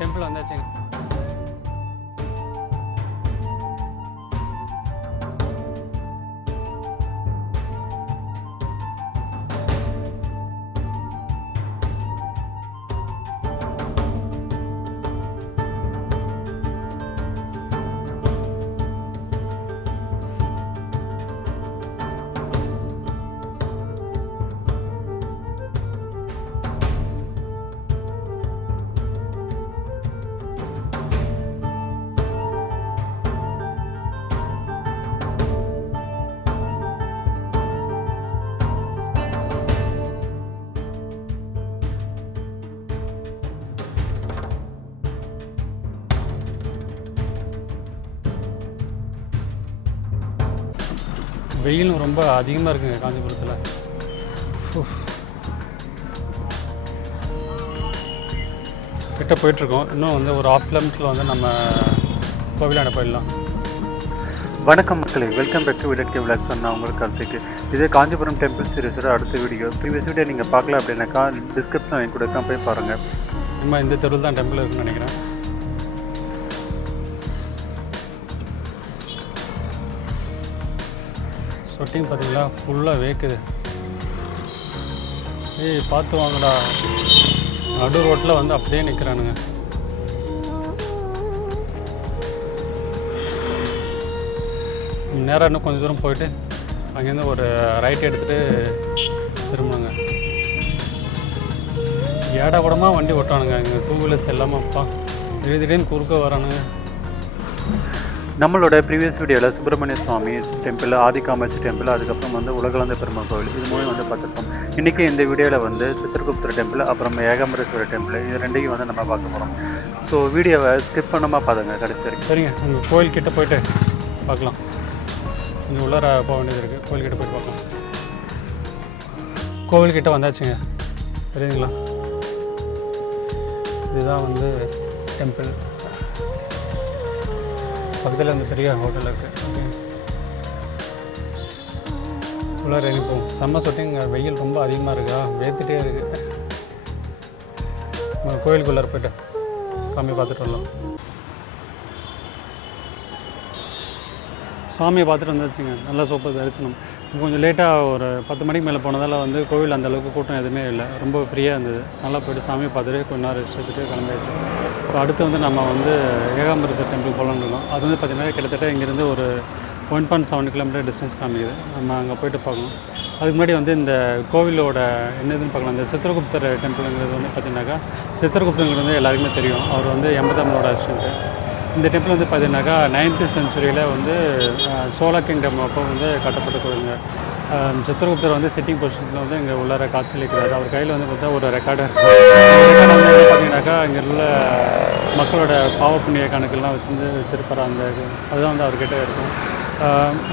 Temple வந்தாச்சுங்க. வெயிலும் ரொம்ப அதிகமாக இருக்குங்க காஞ்சிபுரத்தில். கிட்ட போயிட்டுருக்கோம். இன்னும் வந்து ஒரு 1/2 கிலோமீட்டரில் வந்து நம்ம கோவிலாண்ட போயிடலாம். வணக்கம் மக்களே, வெல்கம் பேக் டு விடக்டிவ் விளாக்ஸ். நான் உங்களுக்கு கார்த்திக்கு. இது காஞ்சிபுரம் டெம்பிள் சீரிஸோட அடுத்த வீடியோ. ப்ரீவியஸ் வீடியோ நீங்கள் பார்க்கல அப்படின்னாக்கா டிஸ்கிரிப்ஷன் என் கூட போய் பாருங்கள். நம்ம இந்த தெருவில் தான் டெம்பிள் இருக்குன்னு நினைக்கிறேன். சொட்டிங் பார்த்தீங்களா, ஃபுல்லாக வேக்குது. ஏய் பார்த்து வாங்கடா, நடு ரோட்டில் வந்து அப்படியே நிற்கிறானுங்க. நேராக இன்னும் கொஞ்சம் தூரம் போயிட்டு அங்கேருந்து ஒரு ரைட் எடுத்துகிட்டு திரும்புங்க. ஏடா கூடமாக வண்டி ஓட்டுறானுங்க இங்கே, 2 வீலர்ஸ் எல்லாமே. அப்பா திடீர்னு குறுக்க வரானுங்க. நம்மளோட ப்ரீவியஸ் வீடியோவில் சுப்பிரமணிய சுவாமி டெம்பிள், ஆதிகாமாட்சி டெம்பிள், அதுக்கப்புறம் வந்து உலகளந்த பெருமாள் கோவில், இது மூணு வந்து பார்த்துருப்போம். இன்றைக்கி இந்த வீடியோவில் வந்து சித்திரகுப்தர் டெம்பிள், அப்புறம் ஏகாம்பரேஸ்வரர் டெம்பிள், இது ரெண்டையும் வந்து நம்ம பார்க்க போகிறோம். ஸோ வீடியோவை ஸ்கிப் பண்ணாமல் பார்த்துங்க கடைசி வரைக்கும். சரிங்க, அங்கே கோயில்கிட்ட போயிட்டு பார்க்கலாம். கொஞ்சம் உள்ளார போக வேண்டியது இருக்குது. கோயில்கிட்ட போய்ட்டு பார்க்கலாம். கோவில்கிட்ட வந்தாச்சுங்க, தெரியுங்களா? இதுதான் வந்து டெம்பிள். பக்கத்தில் வந்து பெரிய ஹோட்டல் இருக்குது. ஓகே, உள்ளார இறங்கி போகும். செம்ம சொட்டிங்க, வெயில் ரொம்ப அதிகமாக இருக்கா, வேத்துட்டே இருக்குது. கோயிலுக்குள்ளார போய்ட்டு சாமி பார்த்துட்டு வரலாம். சாமியை பார்த்துட்டு வந்துச்சுங்க, நல்லா சூப்பர் தரிசனம். கொஞ்சம் லேட்டாக ஒரு 10 மணிக்கு மேலே போனதால் வந்து கோவில் அந்தளவுக்கு கூட்டம் எதுவுமே இல்லை, ரொம்ப ஃப்ரீயாக இருந்தது. நல்லா போய்ட்டு சாமியை பார்த்துட்டு கொஞ்ச நேரம் ரெஸ்ட் எடுத்துகிட்டு கிளம்பியாச்சு. ஸோ அடுத்து வந்து நம்ம வந்து ஏகாம்பரேஸ்வரர் டெம்பிள் போகலான்னு இருக்கோம். அது வந்து பார்த்திங்கன்னா கிட்டத்தட்ட இங்கேருந்து ஒரு 1.7 கிலோமீட்டர் டிஸ்டன்ஸ் காமிக்குது. நம்ம அங்கே போய்ட்டு பார்க்கணும். அதுக்கு முன்னாடி வந்து இந்த கோவிலோட என்னதுன்னு பார்க்கலாம். இந்த சித்திரகுப்தர் டெம்பிளுங்கிறது வந்து பார்த்திங்கனாக்கா, சித்திரகுப்தங்கிறது எல்லாருக்குமே தெரியும். அவர் வந்து எம்பதம்மனோட அசிஸ்டன்ட்டு. இந்த டெம்பிள் வந்து பார்த்தீங்கன்னாக்கா 9th சென்ச்சுரியில் வந்து சோழ கிங்டம் அப்போ வந்து கட்டப்பட்ட கோயிலுங்க. சித்திரகுப்தர் வந்து சிட்டிங் பொசிஷனில் வந்து இங்கே உள்ளார காட்சியளிக்கிறார். அவர் கையில் வந்து பார்த்தா ஒரு ரெக்கார்டர் இருக்கும். ரெக்கார்டு வந்து பார்த்தீங்கன்னாக்கா இங்கே உள்ள மக்களோட பாவ புண்ணிய கணக்கெல்லாம் வச்சுருப்பார். அந்த இது அதுதான் வந்து அவர்கிட்ட இருக்கும்.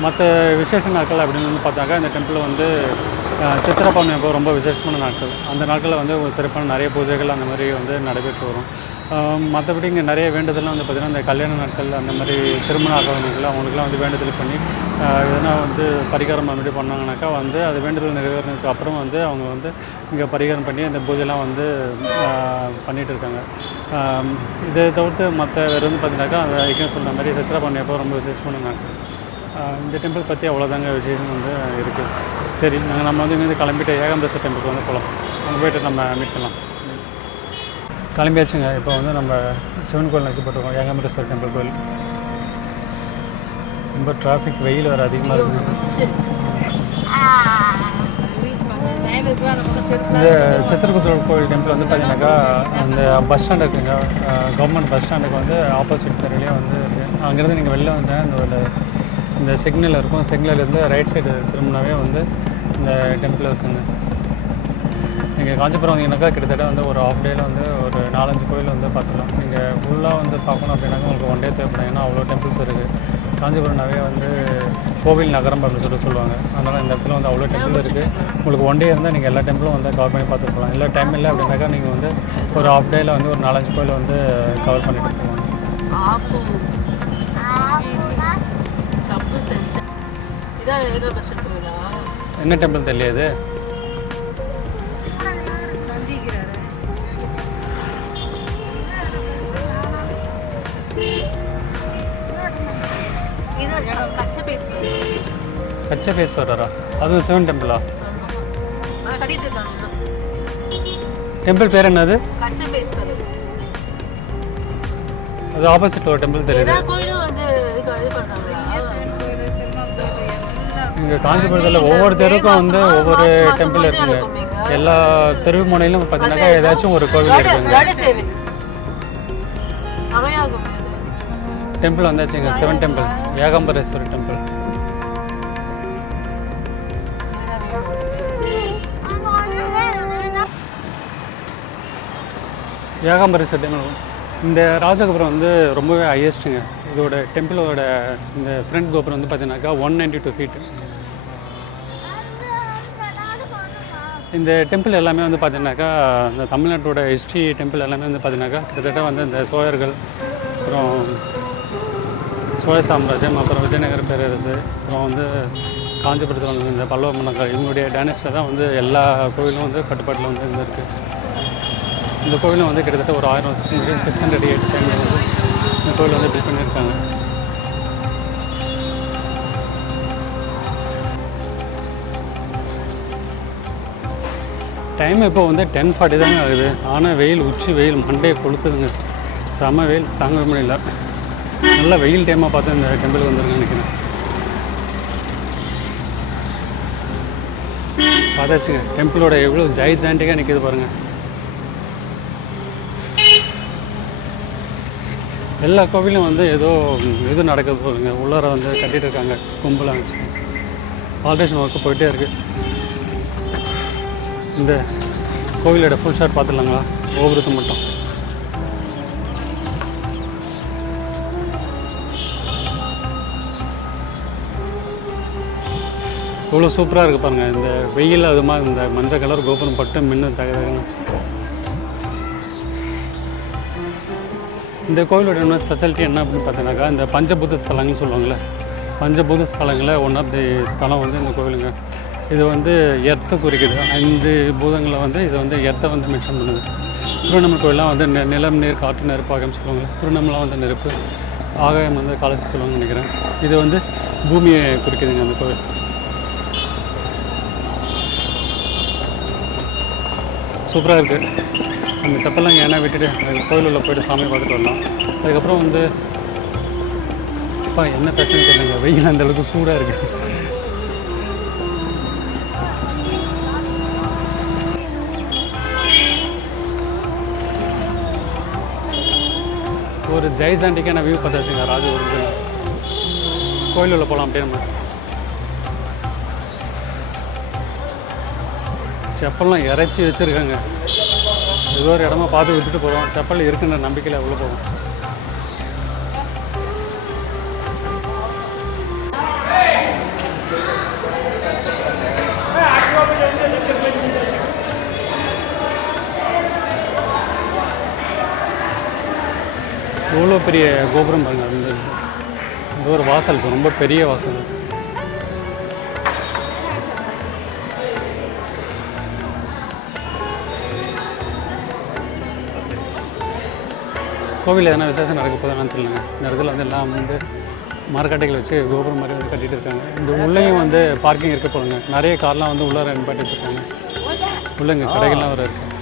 மற்ற விசேஷ நாட்கள் அப்படின்னு வந்து பார்த்தாக்கா இந்த டெம்பிள் வந்து சித்திரை பௌர்ணமி அப்போ ரொம்ப விசேஷமான நாட்கள். அந்த நாட்களில் வந்து ஒரு சிறப்பான நிறைய பூஜைகள் அந்த மாதிரி வந்து நடைபெற்று வரும். மற்றபடி இங்கே நிறைய வேண்டுதல்லாம் வந்து பார்த்திங்கன்னா இந்த கல்யாண நாட்கள், அந்த மாதிரி திருமண ஆகவங்களுக்கு அவங்களுக்குலாம் வந்து வேண்டுதல் பண்ணி எதனா வந்து பரிகாரம் அப்படி பண்ணாங்கனாக்கா வந்து அது வேண்டுதல் நிறைவேறினதுக்கு அப்புறம் வந்து அவங்க வந்து இங்கே பரிகாரம் பண்ணி அந்த பூஜைலாம் வந்து பண்ணிகிட்டு இருக்காங்க. இதை தவிர்த்து மற்ற வேறு வந்து பார்த்திங்கனாக்கா அந்த ஐக்கியம் சொன்ன மாதிரி சித்திரை பௌர்ணமி ரொம்ப விசேஷமான நாட்கள். இந்த டெம்பிள் பற்றி அவ்வளோதாங்க விசேஷம் வந்து இருக்குது. சரி, நம்ம வந்து இங்கேருந்து கிளம்பிட்டு ஏகாம்பரேஸ்வரர் டெம்பிளுக்கு வந்து போகலாம். அங்கே போய்ட்டு நம்ம மீட் பண்ணலாம். கிளம்பியாச்சுங்க. இப்போ வந்து நம்ம சிவன் கோயில் நோக்கி போட்டிருக்கோம், ஏகாம்பரேஸ்வரர் டெம்பிள் கோயில். ரொம்ப டிராஃபிக், வெயில் வேறு அதிகமாக இருக்குது. இந்த சித்திரகுப்தர் கோயில் டெம்பிள் வந்து பார்த்தீங்கன்னாக்கா அந்த பஸ் ஸ்டாண்ட் இருக்குங்க, கவர்மெண்ட் பஸ் ஸ்டாண்டுக்கு வந்து ஆப்போசிட் தெருவிலே வந்து இருக்குது. அங்கேருந்து நீங்கள் வெளில வந்தால் இந்த சிக்னல் இருக்கும். சிக்னல்லேருந்து ரைட் சைடு திரும்பினாவே வந்து இந்த டெம்பிள் இருக்குங்க. நீங்கள் காஞ்சிபுரம் வந்தீங்கன்னாக்கா கிட்டத்தட்ட வந்து ஒரு ஹாஃப் டேயில் வந்து ஒரு 4-5 கோயில் வந்து பார்த்துக்கலாம். நீங்கள் ஃபுல்லாக வந்து பார்க்கணும் அப்படின்னாக்கா உங்களுக்கு 1 டே தேவைப்படும். ஏன்னா அவ்வளோ டெம்பிள்ஸ் இருக்குது. காஞ்சிபுரம்னாவே வந்து கோவில் நகரம் அப்படின்னு சொல்லுவாங்க. அதனால் இந்த இடத்துல வந்து அவ்வளோ டெம்பிள் இருக்குது. உங்களுக்கு 1 டே இருந்தால் நீங்கள் எல்லா டெம்பிளும் வந்து கவர் பண்ணி பார்த்துட்டு போகலாம். இல்லை டைம் இல்லை அப்படின்னாக்கா நீங்கள் வந்து ஒரு ஹாஃப் டேயில் வந்து ஒரு 4-5 கோயில் வந்து கவர் பண்ணிட்டு போவாங்க. என்ன டெம்பிள் தெரியாது? கச்சபேஸ்வரரா? அது சிவன் டெம்பிளா? டெம்பிள் பேர் என்னது? அது ஆப்போசிட்ல ஒரு டெம்பிள் தெரியுது. இங்கே காஞ்சிபுரத்தில் ஒவ்வொரு தெருவுக்கும் வந்து ஒவ்வொரு டெம்பிள் இருக்குங்க. எல்லா தெரு முனையிலும் பார்த்தீங்கன்னாக்கா ஏதாச்சும் ஒரு கோவில் இருக்குங்க. டெம்பிள் வந்தாச்சுங்க, Sivan temple, Ekambareswarar temple. Ekambareswarar temple இந்த ராஜகோபுரம் வந்து ரொம்பவே ஹையஸ்ட்டுங்க. இதோட டெம்பிளோட இந்த ஃப்ரண்ட் கோபுரம் வந்து பார்த்தீங்கன்னாக்கா 192 ஃபீட். இந்த டெம்பிள் எல்லாமே வந்து பார்த்தீங்கன்னாக்கா இந்த தமிழ்நாட்டோட ஹிஸ்ட்ரி டெம்பிள் எல்லாமே வந்து பார்த்தீங்கன்னாக்கா கிட்டத்தட்ட வந்து இந்த சோழர்கள், அப்புறம் சோழ சாம்ராஜ்யம், அப்புறம் விஜயநகர பேரரசு, அப்புறம் வந்து காஞ்சிபுரத்தில் வந்து இந்த பல்லவ மன்னர்கள், இவங்களுடைய டைனஸ்டியில் தான் வந்து எல்லா கோவிலும் வந்து கட்டுப்பாட்டில் வந்து இருந்திருக்கு. இந்த கோவிலும் வந்து கிட்டத்தட்ட ஒரு 1000 வருஷத்துக்கு முன்னாடி 608 டைமில் வந்து இந்த கோவில் வந்து பில்ட் பண்ணியிருக்காங்க. டைம் இப்போ வந்து 10:40 தாங்க ஆகுது. ஆனால் வெயில், உச்சி வெயில் மண்டையை கொளுத்துதுங்க. செம வெயில், தாங்க முடியல. நல்ல வெயில் டைமாக பார்த்து இந்த டெம்பிளுக்கு வந்துருங்க நினைக்கிறேன். பார்த்தாச்சுங்க டெம்பிளோட எவ்வளோ ஜைசாண்டிக்காக நிற்கிது பாருங்கள். எல்லா கோவிலும் வந்து ஏதோ இது நடக்குது போலுங்க. உள்ளார வந்து கட்டிகிட்டு இருக்காங்க கும்பலாக வச்சு. ஆல்ட்ரேஷன் ஒர்க்கு போயிட்டே இருக்குது. இந்த கோவிலோட ஃபுல் ஷாட் பார்த்துடலாங்களா? கோபுரத்தை மட்டும் இவ்வளோ சூப்பராக இருக்குது பாருங்கள். இந்த வெயில் அதுமாக இந்த மஞ்சள் கலர் கோபுரம் பட்டு மின்னு தகதகன்னு. இந்த கோவிலோட என்ன ஸ்பெஷாலிட்டி என்ன அப்படின்னு பார்த்தீங்கன்னாக்கா, இந்த பஞ்சபூத ஸ்தலங்கள்னு சொல்லுவாங்கள்ல, பஞ்சபூத ஸ்தலங்களில் ஒன் ஆஃப் தி ஸ்தலம் வந்து இந்த கோவிலுங்க. இது வந்து எர்த்தை குறிக்குது. 5 பூதங்களை வந்து இது வந்து எர்த்தை வந்து மென்ஷன் பண்ணுது. திருவண்ணாமலை கோயிலெலாம் வந்து நிலம், நீர், காற்று, நெருப்பு, ஆகாயம் சொல்லுவாங்க. திருவண்ணாமலை வந்து நெருப்பு, ஆகாயம் வந்து காலசி சொல்லுவாங்கன்னு நினைக்கிறேன். இது வந்து பூமியை குறிக்குதுங்க அந்த கோவில். சூப்பராக இருக்குது. அந்த செப்பல்லாம் ஏன்னா விட்டுட்டு கோவில் உள்ள போய்ட்டு சாமியை பார்த்துட்டு வரலாம். அதுக்கப்புறம் வந்து அப்பா என்ன பேசுன்னு தெரியலங்க, வெயில் அந்தளவுக்கு சூடாக இருக்குது. ஒரு ஜெய்சாண்டிக்கான வியூ பார்த்தாச்சுங்க ராஜகோபுரத்தில். கோயில் உள்ள போகலாம் அப்படியே. நம்ம செப்பல்லாம் இறைச்சி வச்சுருக்காங்க. ஏதோ ஒரு இடமா பார்த்து விட்டுட்டு போகிறோம். செப்பல் இருக்குன்ற நம்பிக்கையில் உள்ளே போவோம். எவ்வளோ பெரிய கோபுரம் பாருங்கள். அது ஒரு வாசல், ரொம்ப பெரிய வாசல். கோவிலில் எதனா விசேஷம் நடக்க போதுன்னு தெரியலங்க. இந்த இடத்துல வந்து எல்லாம் வந்து மரக்கட்டைகள் வச்சு கோபுரம் மாதிரி வந்து கட்டிகிட்டு இருக்காங்க. இந்த உள்ளேயும் வந்து பார்க்கிங் இருக்க போதுங்க. நிறைய கார்லாம் வந்து உள்ளே நிப்பாட்டி வச்சுருக்காங்க. உள்ளங்க கடைகள்லாம் வர இருக்குது.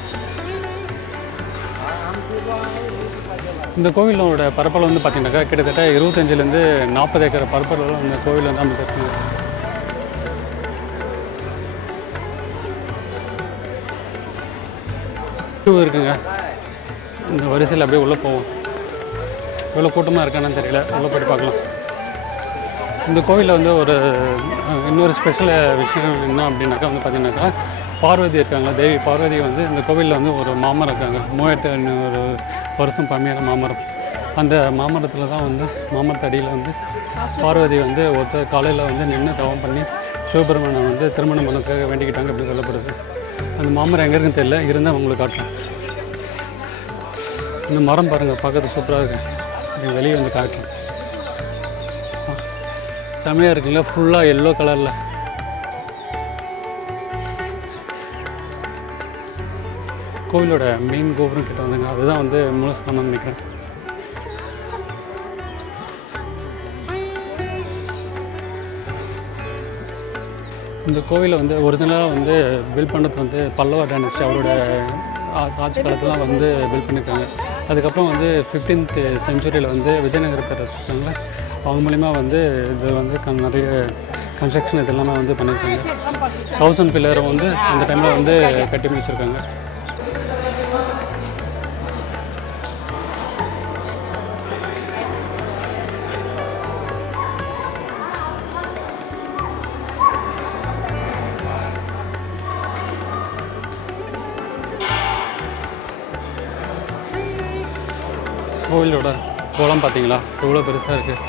இந்த கோவிலோட பரப்பளவு வந்து பார்த்திங்கனாக்கா கிட்டத்தட்ட 25லேருந்து 40 ஏக்கர் பரப்பளவு இந்த கோவில் வந்து அமைச்சிருக்காங்க. இருக்குங்க. இந்த வரிசையில் அப்படியே உள்ளே போவோம். எவ்வளோ கூட்டமாக இருக்கான்னு தெரியல, உள்ளே போய்ட்டு பார்க்கலாம். இந்த கோவிலில் வந்து ஒரு இன்னொரு ஸ்பெஷல் விஷயம் என்ன அப்படின்னாக்கா வந்து பார்த்திங்கனாக்கா, பார்வதி இருக்காங்களா, தேவி பார்வதி வந்து இந்த கோவிலில் வந்து ஒரு மாமரம் இருக்காங்க. 3500 வருஷம் பழமையான மாமரம். அந்த மாமரத்தில் தான் வந்து மாமரத்து அடியில் வந்து பார்வதி வந்து ஒருத்தர் காலையில் வந்து நின்று தவம் பண்ணி சிவபெருமானை வந்து திருமணம் பண்ணதுக்காக வேண்டிக்கிட்டாங்க அப்படி சொல்லப்படுது. அந்த மாமரம் எங்கே இருக்குன்னு தெரியல, இருந்தால் உங்களுக்கு காட்டுறேன். இந்த மரம் பாருங்கள், பார்க்கறது சூப்பராக இருக்குது. வெளியே வந்து காட்டுறேன். செமையாக இருக்குங்களா, ஃபுல்லாக எல்லோ கலரில். கோவிலோட மெயின் கோபுரம் கிட்ட வந்துங்க, அதுதான் வந்து மூலஸ்தானம் நினைக்கிறேன். இந்த கோவிலை வந்து ஒரிஜினலாக வந்து பில்ட் பண்ணுறது வந்து பல்லவ டைனஸ்டி அவரோட ஆட்சி காலத்துலாம் வந்து பில்ட் பண்ணியிருக்காங்க. அதுக்கப்புறம் வந்து 15th செஞ்சுரியில் வந்து விஜயநகர பேரரசு இருக்காங்களே அவங்க மூலிமா வந்து இது வந்து நிறைய கன்ஸ்ட்ரக்ஷன் இதெல்லாமே வந்து பண்ணியிருக்காங்க. 1000 பில்லரை வந்து அந்த டைமில் வந்து கட்டி முடிச்சிருக்காங்க. கோவிலோட கோலம் பார்த்தீங்களா எவ்வளோ பெருசாக இருக்குது.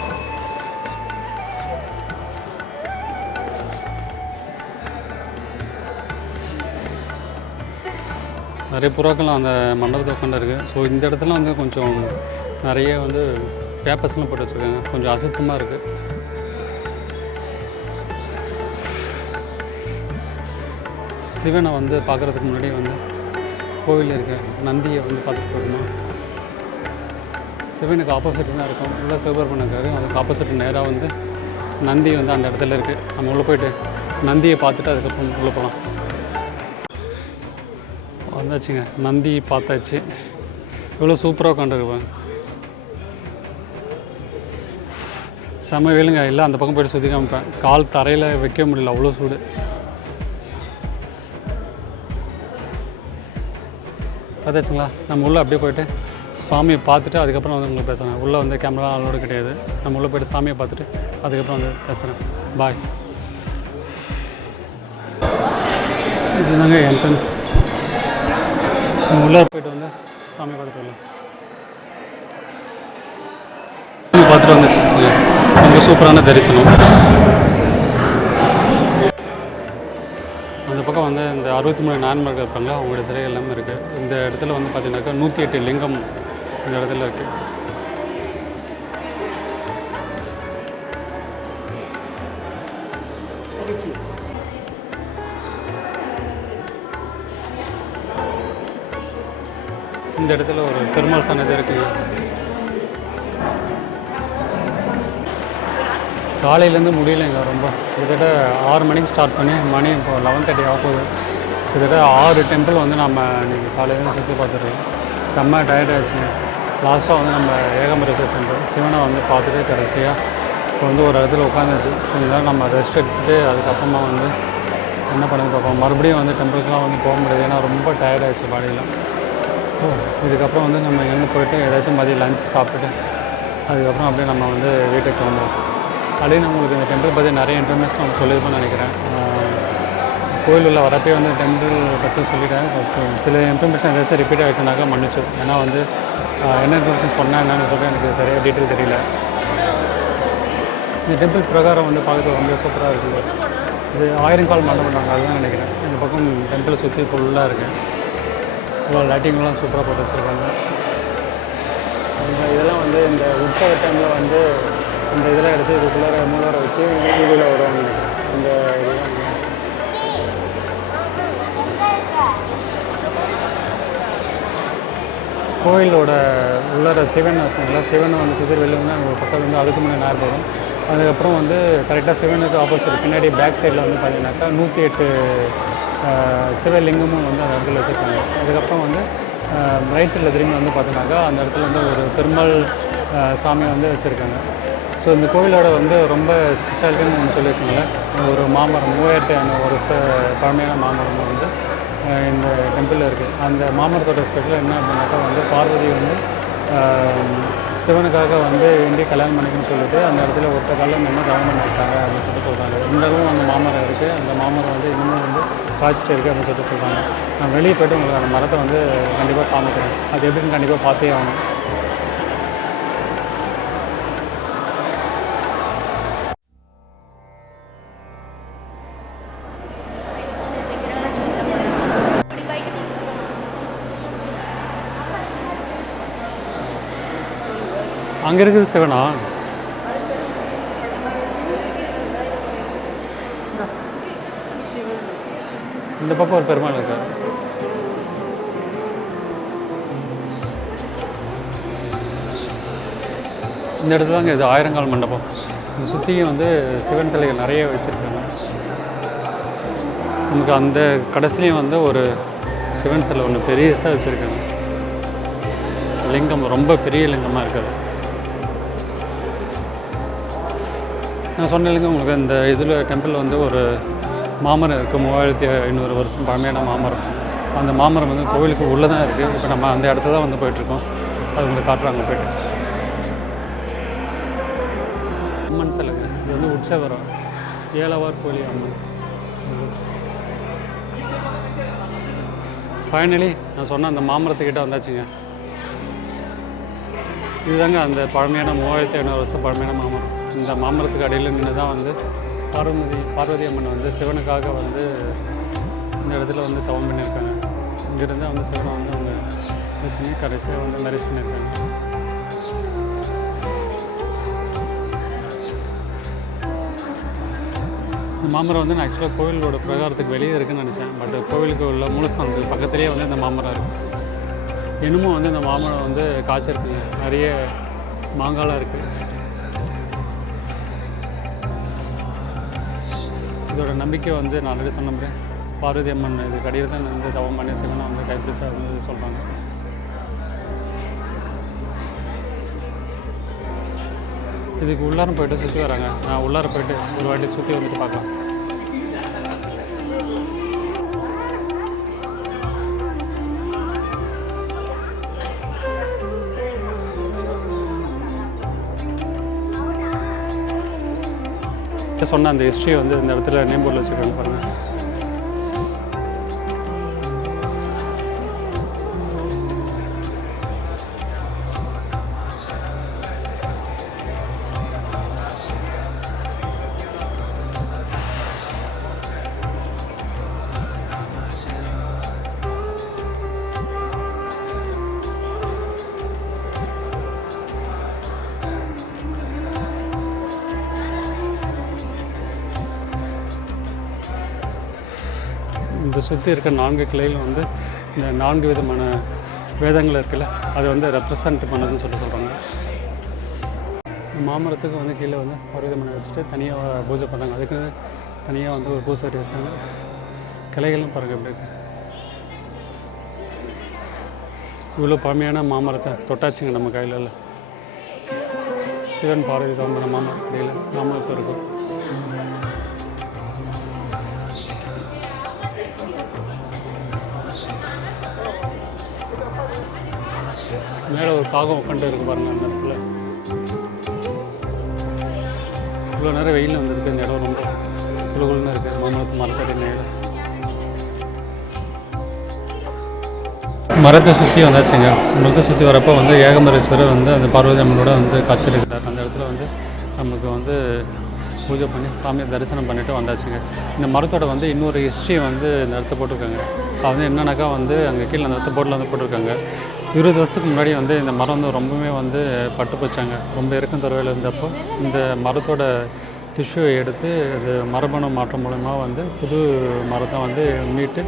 நிறைய புறாக்கள்லாம் அந்த மண்டபத்தை உட்காந்து இருக்குது. ஸோ இந்த இடத்துல வந்து கொஞ்சம் நிறைய வந்து பேப்பர்ஸ்லாம் போட்டு வச்சுருக்காங்க. கொஞ்சம் அசுத்தமாக இருக்குது. சிவனை வந்து பார்க்குறதுக்கு முன்னாடி வந்து கோவிலில் இருக்க நந்தியை வந்து பார்த்துட்டு போகணும். சிவனுக்கு ஆப்போசிட் தான் இருக்கும். உள்ள சிவபெருமான் இருக்காரு. அதுக்கு ஆப்போசிட் நேராக வந்து நந்தி வந்து அந்த இடத்துல இருக்குது. நம்ம உள்ளே போய்ட்டு நந்தியை பார்த்துட்டு அதுக்கப்புறம் உள்ளே போகலாம். வந்தாச்சுங்க, நந்தி பார்த்தாச்சு. இவ்வளோ சூப்பராக உட்காந்துருப்பாங்க. செம்ம வேலுங்க. இல்லை அந்த பக்கம் போய்ட்டு சுற்றி காமிப்பேன். கால் தரையில் வைக்க முடியல, அவ்வளோ சூடு. பார்த்தாச்சுங்களா? நம்ம உள்ளே அப்படியே போய்ட்டு சாமியை பார்த்துட்டு அதுக்கப்புறம் வந்து உங்களுக்கு பேசுகிறேன். உள்ளே வந்து கேமரா அலோடு கிடையாது. நம்ம உள்ளே போய்ட்டு சாமியை பார்த்துட்டு அதுக்கப்புறம் வந்து பேசுகிறேன். பாய். இதுதாங்க என்ட்ரன்ஸ். நம்ம உள்ளே போய்ட்டு வந்து சாமியை பார்த்துட்டு வரலாம். பார்த்துட்டு வந்துட்டு ரொம்ப சூப்பரான தரிசனம். அந்த பக்கம் வந்து இந்த 63 நாயன்மார்கள் இருப்பாங்களா, அவங்களுடைய சிலை எல்லாமே இருக்குது. இந்த இடத்துல வந்து பார்த்தீங்கன்னாக்கா 108 லிங்கம் இந்த இடத்துல இருக்குது. இந்த இடத்துல ஒரு பெருமாள் சன்னதி இருக்குது. காலையிலேருந்து முடியலைங்க ரொம்ப. கிட்டத்தட்ட 6 மணிக்கு ஸ்டார்ட் பண்ணி மணி இப்போ 11:30 ஆகுது. கிட்டத்தட்ட 6 டெம்பிள் வந்து நம்ம இன்றைக்கி காலையிலேருந்து சுற்றி பார்த்துருக்கோம். செம்ம டயர்ட் ஆகிடுச்சுங்க. லாஸ்ட்டாக வந்து நம்ம ஏகாம்பரேஸ்வரர் டெம்பிள் சிவனை வந்து பார்த்துட்டு கடைசியாக இப்போ வந்து ஒரு இடத்துல உட்காந்துச்சு. கொஞ்ச நேரம் நம்ம ரெஸ்ட் எடுத்துகிட்டு அதுக்கப்புறமா வந்து என்ன பண்ணி பார்ப்போம். மறுபடியும் வந்து டெம்பிளுக்குலாம் வந்து போக முடியாது, ஏன்னா ரொம்ப டயர்ட் ஆகிடுச்சு பாடியில். ஸோ இதுக்கப்புறம் வந்து நம்ம இங்கேருந்து போய்ட்டு ஏதாச்சும் மதியம் லஞ்ச் சாப்பிட்டுட்டு அதுக்கப்புறம் அப்படியே நம்ம வந்து வீட்டுக்கு கிளம்புவோம். அப்படியே நான் உங்களுக்கு இந்த டெம்பிள் பற்றி நிறைய இன்ஃபர்மேஷன் வந்து சொல்லியிருப்பேன்னு நினைக்கிறேன். கோயில் உள்ள வரப்பே வந்து டெம்பிள் பற்றி சொல்லிட்டேன். சில இன்ஃபர்மேஷன் ஏதாச்சும் ரிப்பீட் ஆகிடுச்சுனாக்கா மன்னிச்சு. ஏன்னா வந்து என்ன இன்ஃபர்மேஷன் சொன்னேன் என்னன்னு சொல்லிட்டு எனக்கு சரியாக டீட்டெயில் தெரியல. இந்த டெம்பிள் பிரகாரம் வந்து பார்க்குறது ரொம்ப சூப்பராக இருக்குது. இது 1000 கால் மண்டபம் நாங்கள் அதுதான் நினைக்கிறேன். இந்த பக்கம் டெம்பிளை சுற்றி ஃபுல்லாக இருக்குது. இவ்வளோ லைட்டிங்லாம் சூப்பராக போட்டு வச்சுருக்காங்க. இதெல்லாம் வந்து இந்த உற்சவ டைமில் வந்து இந்த இதெல்லாம் எடுத்து இதுக்குள்ளார மூலவரை வச்சு வீடியோவில் வருவாங்க. இந்த இதெல்லாம் கோயிலோட உள்ளார சிவன் வச்சுங்களா, சிவனை வந்து சுற்றி வெளில வந்து அங்கே பக்கத்தில் வந்து 63 நாயர் வரும். அதுக்கப்புறம் வந்து கரெக்டாக சிவனுக்கு ஆப்போசிட் பின்னாடி பேக் சைடில் வந்து பார்த்தீங்கன்னாக்கா 108 சிவலிங்கமும் வந்து அந்த இடத்துல வச்சுருக்காங்க. அதுக்கப்புறம் வந்து ரைட் சைடில் திரும்பி வந்து பார்த்தீங்கன்னாக்கா அந்த இடத்துல வந்து ஒரு பெருமாள் சாமி வந்து வச்சுருக்காங்க. ஸோ இந்த கோவிலோட வந்து ரொம்ப ஸ்பெஷாலிட்டின்னு ஒன்று சொல்லியிருக்காங்க. ஒரு மாமரம் 3000 வருஷ பழமையான மாமரம் வந்து இந்த டெம்பிளில் இருக்குது. அந்த மாமரத்தோட ஸ்பெஷல் என்ன அப்படின்னாக்கா வந்து பார்வதி வந்து சிவனுக்காக வந்து வேண்டி கல்யாணம் பண்ணிக்கணும்னு சொல்லிட்டு அந்த இடத்துல ஒருத்த காலம் நின்று கல்யாணம் பண்ணிட்டாங்க அப்படின்னு சொல்லிட்டு சொல்கிறாங்க. இந்தளவும் அந்த மாமரம் இருக்குது. அந்த மாமரம் வந்து இன்னமும் வந்து காய்ச்சிட்டு இருக்குது அப்படின்னு சொல்லிட்டு சொல்கிறாங்க. நான் வெளியே போய்ட்டு உங்களுக்கு அந்த மரத்தை வந்து கண்டிப்பாக காமிக்கிறேன். அது எப்படின்னு கண்டிப்பாக பார்த்தே ஆகணும். அங்கே இருக்குது சிவனா? இந்த பக்கம் ஒரு பெருமாள் இருக்கார். இந்த இடத்துல தாங்க இது 1000 கால் மண்டபம். இது சுற்றியும் வந்து சிவன் சிலைகள் நிறைய வச்சுருக்காங்க. நமக்கு அந்த கடைசிலையும் வந்து ஒரு சிவன் சிலை ஒன்று பெரியசாக வச்சுருக்காங்க. லிங்கம் ரொம்ப பெரிய லிங்கமாக இருக்காது. நான் சொன்னேன் உங்களுக்கு இந்த இதில் டெம்பிள் வந்து ஒரு மாமரம் இருக்குது, 3500 வருஷம் பழமையான மாமரம். அந்த மாமரம் வந்து கோவிலுக்கு உள்ளே தான் இருக்குது. இப்போ நம்ம அந்த இடத்துல தான் வந்து போயிட்டுருக்கோம். அது உங்களுக்கு காட்டுறாங்க போய்ட்டு. அம்மன் சிலைங்க, இது வந்து உற்சவரம், ஏலவார் கோழி அம்மன். ஃபைனலி நான் சொன்ன அந்த மாமரத்துக்கிட்ட வந்தாச்சுங்க. இதுதாங்க அந்த பழமையான 3500 வருஷம் பழமையான மாமரம். இந்த மாமரத்துக்கு அடியில் நின்று தான் வந்து பார்வதி அம்மன் வந்து சிவனுக்காக வந்து இந்த இடத்துல வந்து தவம் பண்ணியிருக்காங்க. இங்கிருந்து வந்து சிவனை வந்து அவங்க இது பண்ணி கடைசியாக வந்து மேரேஜ் பண்ணியிருக்காங்க. இந்த மாமரம் வந்து நான் ஆக்சுவலாக கோவிலோட பிரகாரத்துக்கு வெளியே இருக்குதுன்னு நினச்சேன். பட் கோவிலுக்கு உள்ள மூலஸ்தானத்துக்கு பக்கத்துலேயே வந்து இந்த மாமரம் இருக்குது. இன்னமும் வந்து இந்த மாமரம் வந்து காய்ச்சிருக்குங்க. நிறைய மாங்காலாம் இருக்குது. இதோட நம்பிக்கை வந்து நான் ஆல்ரெடி சொன்ன மாதிரி பார்வதி அம்மன் இது கடையில் தான் வந்து தவம் பண்ணி சிவனை வந்து கைப்பிடிச்சா வந்து சொல்கிறாங்க. இதுக்கு உள்ளாரம் போய்ட்டு சுற்றி வராங்க. நான் உள்ளார போய்ட்டு ஒரு வாட்டி சுற்றி வந்துட்டு பார்க்கலாம். சொன்ன அந்த ஹிஸ்ட்ரி வந்து இந்த இடத்துல நேம் போர்டில் வச்சுருக்காங்க பாருங்கள். இந்த சுற்றி இருக்க 4 கிளையில் வந்து இந்த 4 விதமான வேதங்கள் இருக்குல்ல, அதை வந்து ரெப்ரசன்ட் பண்ணதுன்னு சொல்கிறாங்க. மாமரத்துக்கு வந்து கீழே வந்து பார்வதி அம்மனை வச்சுட்டு தனியாக பூஜை பண்ணுறாங்க. அதுக்கு தனியாக வந்து ஒரு பூசாரி இருக்காங்க. கிளைகளும் பாருங்கள் எப்படி இருக்கு. இவ்வளோ பழமையான மாமரத்தை தொட்டாச்சுங்க நம்ம கையில் இல்லை. சிவன் பார்வதி தோம்பின மாமரம் இடையில் நாமளும் இப்போ இருக்கும். மேலே ஒரு பாகம் உட்காந்து இருக்கு பாருங்கள். அந்த இடத்துல இவ்வளோ நேரம் வெயில் வந்துருக்கு. இந்த இடம் ரொம்ப குழுகுழுன்னு இருக்குது. மாமரத்து மரத்தடி நேரம் மரத்தை சுற்றி வந்தாச்சுங்க. மரத்தை சுற்றி வரப்போ வந்து ஏகம்பரேஸ்வரர் வந்து அந்த பார்வதி அம்மனோட வந்து காட்சியிருக்கிறார். அந்த இடத்துல வந்து நமக்கு வந்து பூஜை பண்ணி சாமியை தரிசனம் பண்ணிவிட்டு வந்தாச்சுங்க. இந்த மரத்தோட வந்து இன்னொரு ஹிஸ்ட்ரி வந்து இந்த இடத்த போட்டிருக்காங்க. அது வந்து என்னன்னாக்கா வந்து அங்கே கீழே அந்த இடத்த போர்டில் வந்து போட்டிருக்காங்க. 20 வருஷத்துக்கு முன்னாடி வந்து இந்த மரம் வந்து ரொம்பவே வந்து பட்டு போச்சாங்க. ரொம்ப இறக்கும் தருவையில் இருந்தப்போ இந்த மரத்தோட டிஷ்யூவை எடுத்து அது மரபணு மாற்றம் மூலமா வந்து புது மரத்தை வந்து மீட்டு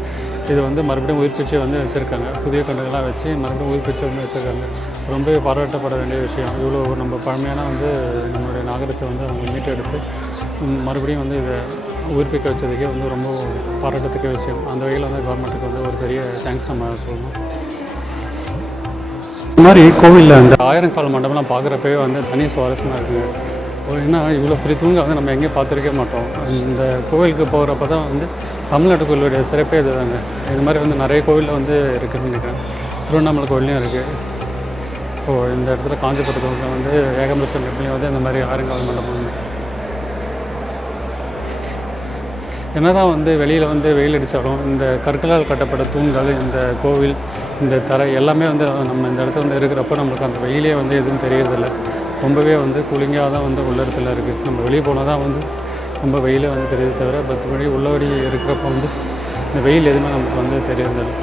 இது வந்து மறுபடியும் உயிர்ப்பிச்சு வந்து வச்சுருக்காங்க. புதிய கன்றுகள்லாம் வச்சு மறுபடியும் உயிர்ப்பிச்சு வந்து வச்சுருக்காங்க. ரொம்பவே பாராட்டப்பட வேண்டிய விஷயம். இவ்வளோ நம்ம பழமையான வந்து நம்மளுடைய நாகரிகத்தை வந்து அவங்க மீட்டு எடுத்து மறுபடியும் வந்து இதை உயிர்ப்பிக்க வச்சதுக்கே வந்து ரொம்ப பாராட்டத்தக்க விஷயம். அந்த வகையில் வந்து கவர்மெண்ட்டுக்கு வந்து ஒரு பெரிய தேங்க்ஸ் நம்ம சொல்லணும். இந்த மாதிரி கோவிலில் அந்த 1000 கால் மண்டபம்லாம் பார்க்குறப்பவே வந்து தனி சுவாரஸ்யமாக இருக்குங்க. ஏன்னா இவ்வளோ பெரிய தூண்கள் வந்து நம்ம எங்கேயும் பார்த்துருக்கே மாட்டோம். இந்த கோவிலுக்கு போகிறப்ப தான் வந்து தமிழ்நாட்டு கோவிலுடைய சிறப்பே இது தாங்க. இது மாதிரி வந்து நிறைய கோவிலில் வந்து இருக்குதுன்னு நினைக்கிறேன். திருவண்ணாமலை கோவிலையும் இருக்குது. இப்போது இந்த இடத்துல காஞ்சிபுரத்தில் வந்து ஏகம்பரேஸ்வரர் டெம்பிள்லையும் வந்து இந்த மாதிரி 1000 கால் மண்டபம். என்னதான் வந்து வெளியில் வந்து வெயில் அடித்தாலும் இந்த கற்களால் கட்டப்பட்ட தூண்கள், இந்த கோவில், இந்த தரை எல்லாமே வந்து நம்ம இந்த இடத்துல வந்து இருக்கிறப்ப நம்மளுக்கு அந்த வெயிலே வந்து எதுவும் தெரியறதில்ல. ரொம்பவே வந்து கூலிங்காக தான் வந்து உள்ள இடத்துல இருக்குது. நம்ம வெளியே போனால் தான் வந்து ரொம்ப வெயிலே வந்து தெரியுது தவிர மற்றபடி உள்ளபடி இருக்கிறப்ப வந்து இந்த வெயில் எதுவுமே நமக்கு வந்து தெரியறதில்ல.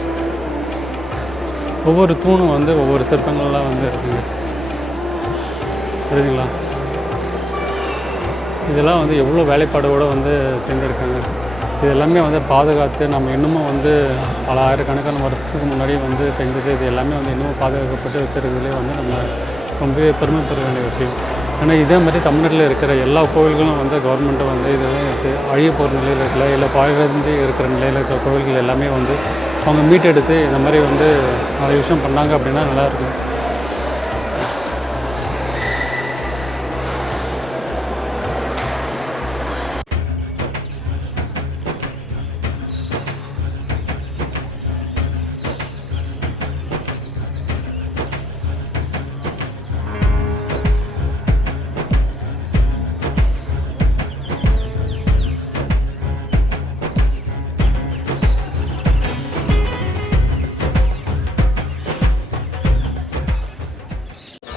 ஒவ்வொரு தூணும் வந்து ஒவ்வொரு சிற்பங்கள்லாம் வந்து இருக்குங்க. தெரியுதுங்களா? இதெல்லாம் வந்து எவ்வளோ வேலைப்பாடோடு வந்து சேர்ந்துருக்காங்க. இது எல்லாமே வந்து பாதுகாத்து நம்ம இன்னமும் வந்து பல ஆயிரக்கணக்கான வருஷத்துக்கு முன்னாடி வந்து செஞ்சது. இது எல்லாமே வந்து இன்னமும் பாதுகாக்கப்பட்டு வச்சுருக்கிறதுலே வந்து நம்ம ரொம்பவே பெருமைப்பட வேண்டிய விஷயம். ஏன்னா இதே மாதிரி தமிழ்நாட்டில் இருக்கிற எல்லா கோவில்களும் வந்து கவர்மெண்ட்டும் வந்து இது அழிய போகிற நிலையில் இருக்கல, இல்லை பாழடைஞ்சு இருக்கிற நிலையில் இருக்கிற கோவில்கள் எல்லாமே வந்து அவங்க மீட்டெடுத்து இந்த மாதிரி வந்து நிறைய விஷயம் பண்ணாங்க அப்படின்னா நல்லாயிருக்கும்.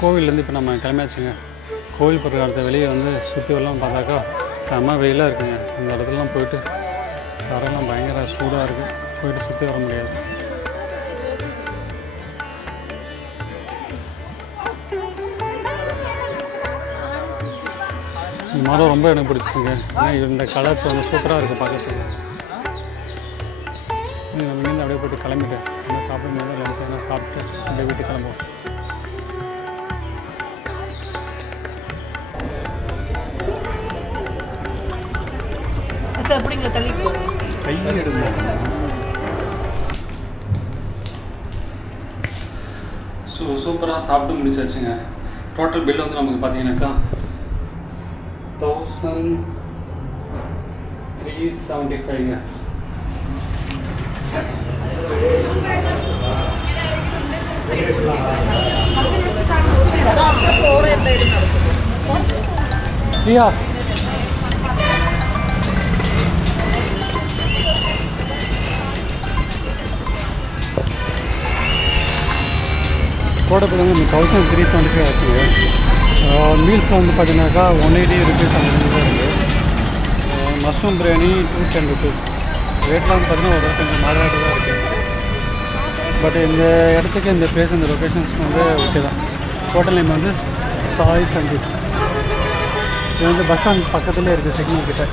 கோவிலேருந்து இப்போ நம்ம கிளம்பியாச்சுங்க. கோவில் பிரகாரத்தை வெளியே வந்து சுற்றி வரலாம் பார்த்தாக்கா செம்ம வெயிலாக இருக்குங்க. இந்த இடத்துலலாம் போயிட்டு தரெல்லாம் பயங்கர சூடாக இருக்குது, போயிட்டு சுற்றி வர முடியாது. இந்த மரம் ரொம்ப எனக்கு பிடிச்சிருக்கு. ஏன்னா இந்த கலர்ஸ் வந்து சூப்பராக இருக்குது பார்க்கறதுக்கு. நம்ம இங்கேருந்து அப்படியே போய்ட்டு கிளம்பிட்டு என்ன சாப்பிட முடியாது, லஞ்ச் என்ன சாப்பிட்டு அப்படியே வீட்டுக்கு கிளம்புவோம். எப்படிங்க தள்ளிக்கு கையில் எடுக்கணும். சூப்பராக சாப்பிட்டு முடிச்சாச்சுங்க. டோட்டல் பில் வந்து நமக்கு பார்த்தீங்கன்னாக்கா 1375ங்க. பிரியா டோட்டல் வந்து 1375 ஆச்சுங்க. மீல்ஸ் வந்து பார்த்தீங்கன்னாக்கா 180 rupees அந்த மாதிரி தான் இருக்குது. Mushroom biryani 210 rupees. ரேட்லாம் வந்து பார்த்தீங்கன்னா ஒரு கொஞ்சம் மாறாட்டு தான் இருக்குது. பட் இந்த இடத்துக்கு இந்த பிளேஸ் இந்த லொக்கேஷன்ஸ்க்கு வந்து ஓகே தான். ஹோட்டல் நேம் வந்து சாய் சங்கீத். இது வந்து பஸ் ஸ்டாண்ட் பக்கத்துலேயே இருக்குது, சிக்னல் கிட்ட.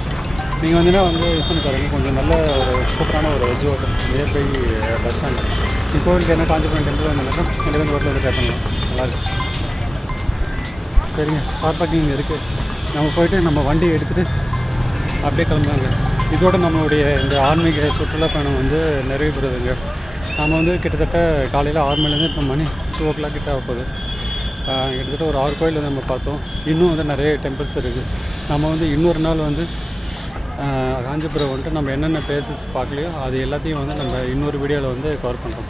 நீங்கள் வந்தீங்கன்னா வந்து யூஸ் பண்ணி பாருங்கள். கொஞ்சம் நல்ல ஒரு சூப்பரான ஒரு veg hotel nearby bus stand. கோவிலுக்கு என்ன காஞ்சிபுரம் டெம்பிள் வந்தாலும் கண்டிப்பாக இந்த ஹோட்டலில் வந்து ட்ரை பண்ணலாம், நல்லாயிருக்கு. சரிங்க, கார் பார்க்கிங் இருக்குது. நம்ம போய்ட்டு நம்ம வண்டி எடுத்துகிட்டு அப்படியே கிளம்புறாங்க. இதோட நம்மளுடைய இந்த ஆன்மீக சுற்றுலா பயணம் வந்து நிறைவு பெறுதுங்க. நம்ம வந்து கிட்டத்தட்ட காலையில் 6 மணிலேருந்து இப்போ மணி 2 o'clock கிட்ட ஆகப்போகுது. கிட்டத்தட்ட ஒரு 6 கோயில் நம்ம பார்த்தோம். இன்னும் வந்து நிறைய டெம்பிள்ஸ் இருக்குது. நம்ம வந்து இன்னொரு நாள் வந்து காஞ்சிபுரம் வந்துட்டு நம்ம என்னென்ன பிளேசஸ் பார்க்கலையோ அது எல்லாத்தையும் வந்து நம்ம இன்னொரு வீடியோவில் வந்து கவர் பண்ணுறோம்.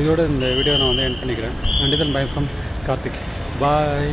இதோட இந்த வீடியோ நான் வந்து எண்ட் பண்ணிக்கிறேன். And then by from Karthik. Bye.